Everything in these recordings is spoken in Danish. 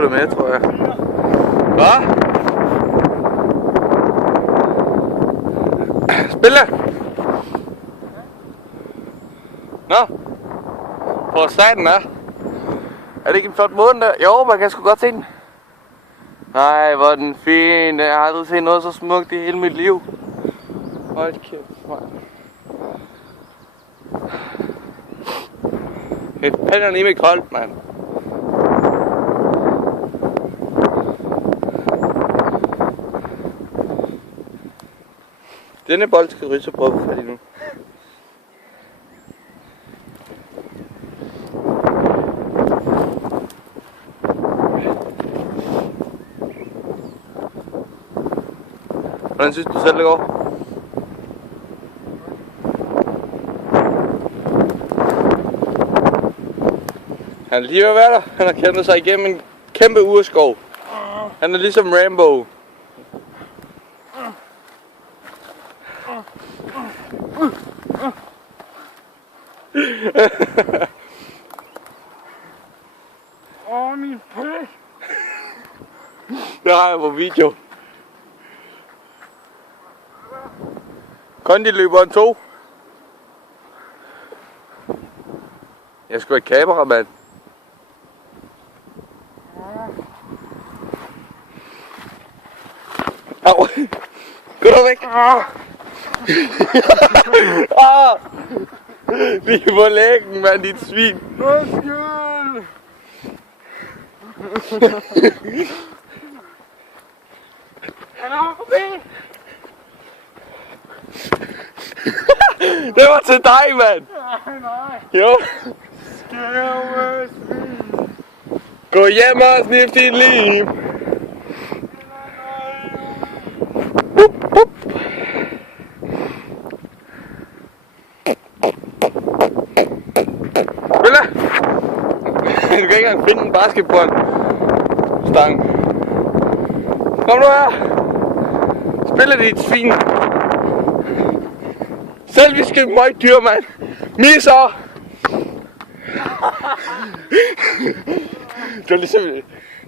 det med, tror jeg. Hvad? Spil det! Nå! Hvor satan er? Er det ikke en flot måne der? Jo, man kan sgu godt se den. Nej, hvor er den fin. Jeg har aldrig set noget så smukt i hele mit liv. Hold kæft, mand. Det er lige med koldt, mand. Denne bold skal Rysse prøve at få fat i nu. Hvordan synes du selv det går? Han er lige ved at være der. Han har kæmpet sig igennem en kæmpe urskov. Han er ligesom Rambo. Min pæk. Det har jeg på video. Kondi-løberen 2. Jeg skal være kameramand. Au! Gå du væk! Lige på læggen, mand, dit svin! Undskyld! Han er forbi! Det var til dig, mand! Nej! Jo! Skæve svin! Gå hjem og snif dit liv! Bella! Du kan ikke engang finde en basketballstang. Kom nu her! Spiller dit svin! Selviske møgdyr, mand! Misser! Det var ligesom...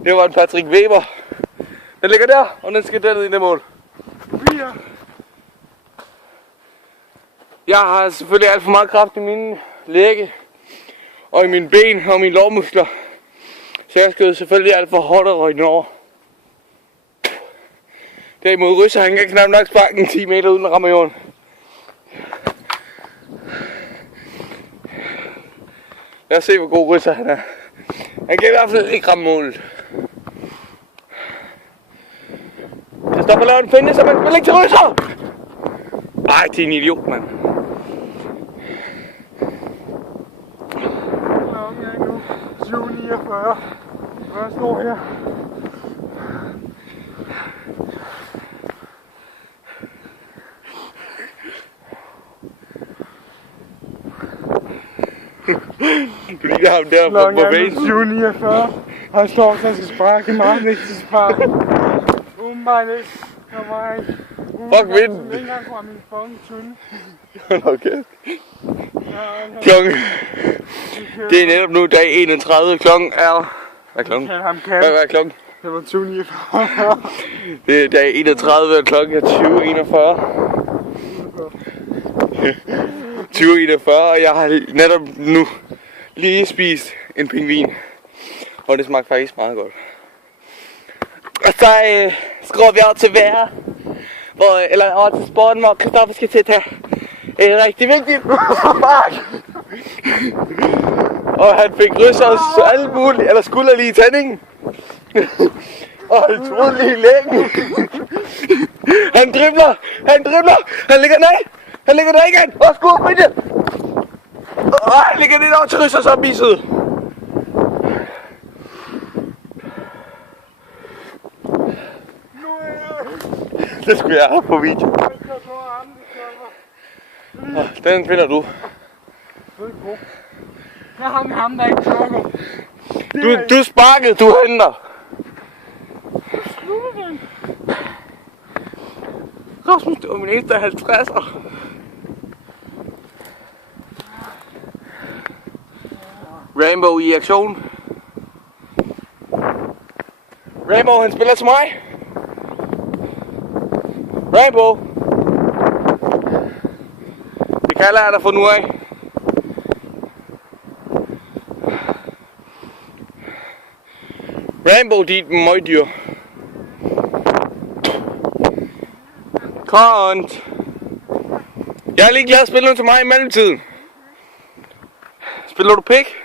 Det var en Patrick Weber. Den ligger der, og den skal derned i det mål. Jeg har selvfølgelig alt for meget kraft i mine lægge, og i mine ben og mine lårmuskler. Så jeg skal selvfølgelig alt for hårdt og røgne over. Derimod Rysse, han kan knap nok sparke den 10 meter uden at ramme jorden. Lad os se, hvor god Rysse han er. Han kan i hvert fald ikke ramme målet. Jeg stopper og laver en finte, så man spiller ikke til Rysser! Ej, det er en idiot, mand. Klokken er nu 7:49, og jeg står her. Du ligner ham der på banen. Klokken er nu 7:49, og jeg står, så jeg skal sparke meget vigtigt spark. Umiddelbart for mig. Fuck vinden. Som ikke engang fra min fucking tynde. Okay. Klokken. Det er netop nu dag 31. Klokken er... Hvad er klokken? Hvad er klokken? Det var 20:49. Det er dag 31, og klokken er 20:41. 20:41, og jeg har netop nu lige spist en pingvin. Og det smagte faktisk meget godt. Og så skruer vi over til vejret. Eller over til sporten, hvor Christoffer skal til at tage et rigtig vigtigt spark. Og han fik Ryssers alle mulige, eller skulderlige i tændingen. Og han troede lige i læggen. Han dribler, han ligger ned igen. Og skud på det. Og han ligger lidt over til Ryssers opviset. Det skulle jeg have på video. Den finder du. Jeg har med ham, der ikke klokker. Du sparkede, du henter. Rasmus, det var min eneste 50'er. Rambo i aktion. Rainbow, han spiller til mig. Rainbow. Det kalder jeg dig for nu af. Rainbow, dit møgdyr. Kont. Jeg er lige glad at spille noget til mig i mellemtiden. Spiller du pik?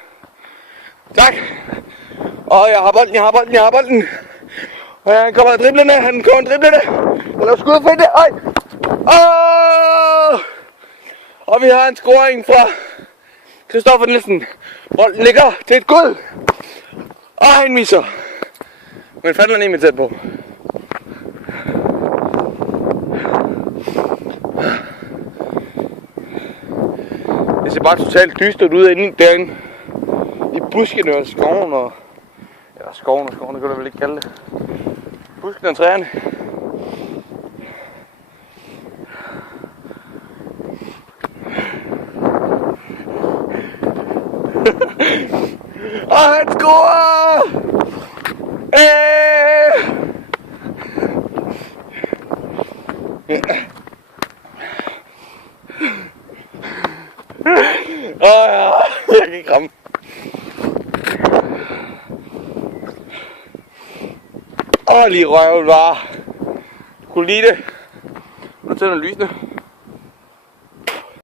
Tak. Og jeg har bolden. Og han kommer driblende. Jeg laver skud for det. Ej. Og vi har en scoring fra Christoffer Nielsen. Bolden ligger til et guld. Og han misser. Men fanden er nemlig tæt på. Det ser bare totalt dystert ud derinde i buskene og skoven og... Eller skoven, det kan du vel ikke kalde det. Buskene og træerne. Og han scorer! Ja, jeg kan ikke ramme. Lige røven bare. Du kunne lide det. Nu tænder lysene.